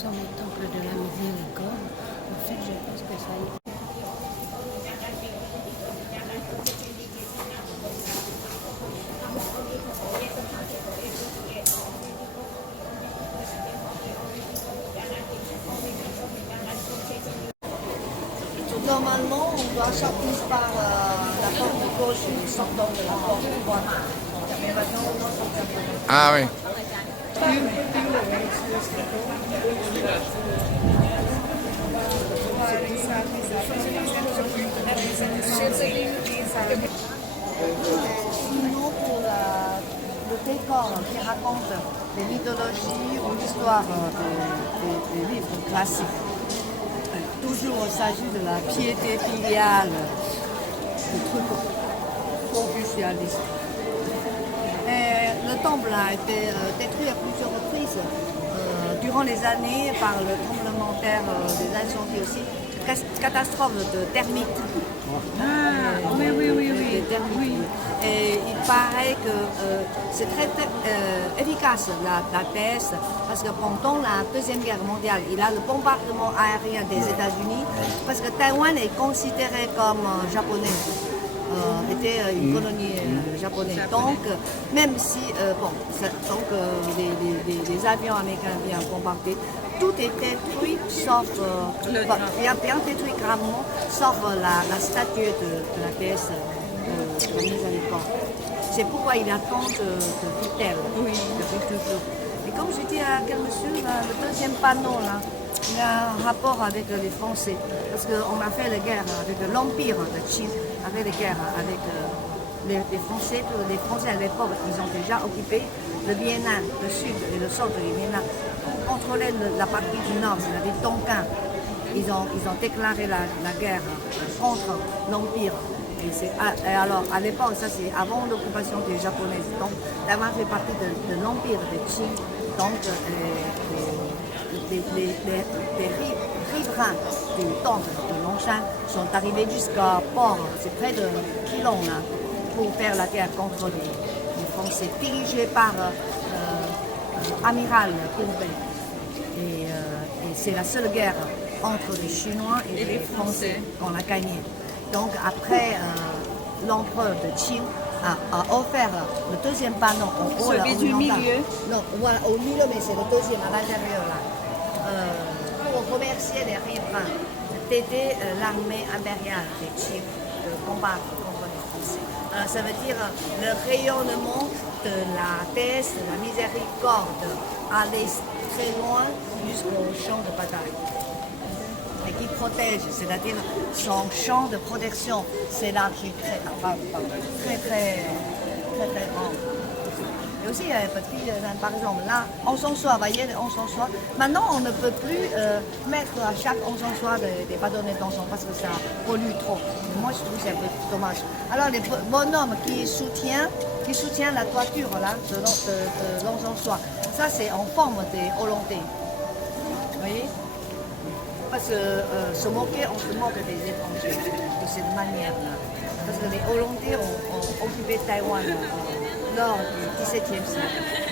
sont les temples de la miséricorde. En fait, je pense que ça y est. Normalement, on doit sortir par la porte de gauche et sortant de la porte de droite. Mais maintenant, on doit sortir par la porte. Ah oui. Sinon, pour le décor qui raconte les mythologies ou l'histoire des livres classiques, toujours il s'agit de la piété filiale, le truc confucialiste. Et le temple a été détruit à plusieurs reprises durant les années par le tremblement de terre, des incendies aussi, catastrophe de termites. Des termites. Et il paraît que c'est très efficace la PS parce que pendant la Deuxième Guerre mondiale, il y a le bombardement aérien des États-Unis parce que Taïwan est considéré comme japonais. Était une colonie japonaise. Donc, même si les avions américains viennent bombarder, tout est détruit sauf, bien détruit gravement, sauf la statue de la déesse de la miséricorde. C'est pourquoi il attend de fidèles depuis toujours. Et comme je dis à quel monsieur, le deuxième panneau là, il a un rapport avec les Français, parce qu'on a fait la guerre avec l'Empire de Qing, avec les guerres avec les Français. Les Français à l'époque, ils ont déjà occupé le Vietnam, le sud et le centre du Vietnam, pour contrôler la partie du nord, c'est-à-dire Tonkin. Ils ont déclaré la guerre contre l'Empire. Et alors, à l'époque, ça c'est avant l'occupation des Japonais. Donc, Taïwan fait partie de l'Empire de Qing. Donc, les riverains du temple de Longshan sont arrivés jusqu'à port, c'est près de Keelung, là, pour faire la guerre contre les Français, dirigés par Amiral Courbet. Et c'est la seule guerre entre les Chinois et les Français qu'on a gagnée. Donc après, l'empereur de Qing a offert le deuxième panneau au haut. Celui du milieu. Non, voilà, au milieu, mais c'est le deuxième à l'intérieur là. Pour remercier les riverains d'aider l'armée impériale de Qing de combattre contre les Français. Ça veut dire le rayonnement de la déesse de la miséricorde aller très loin jusqu'au champ de bataille. Et qui protège, c'est-à-dire son champ de protection s'élargit très grand. Et aussi, par exemple, là, encensoir, vous voyez, encensoir. Maintenant, on ne peut plus mettre à chaque encensoir des bâtonnets d'encens parce que ça pollue trop. Moi, je trouve que c'est un peu dommage. Alors, les bonhommes qui soutiennent la toiture là, de l'encensoir, ça, c'est en forme des Hollandais. Vous voyez? Parce que on se moque des étrangers de cette manière-là. Parce que les Hollandais ont occupé Taïwan lors du XVIIe siècle.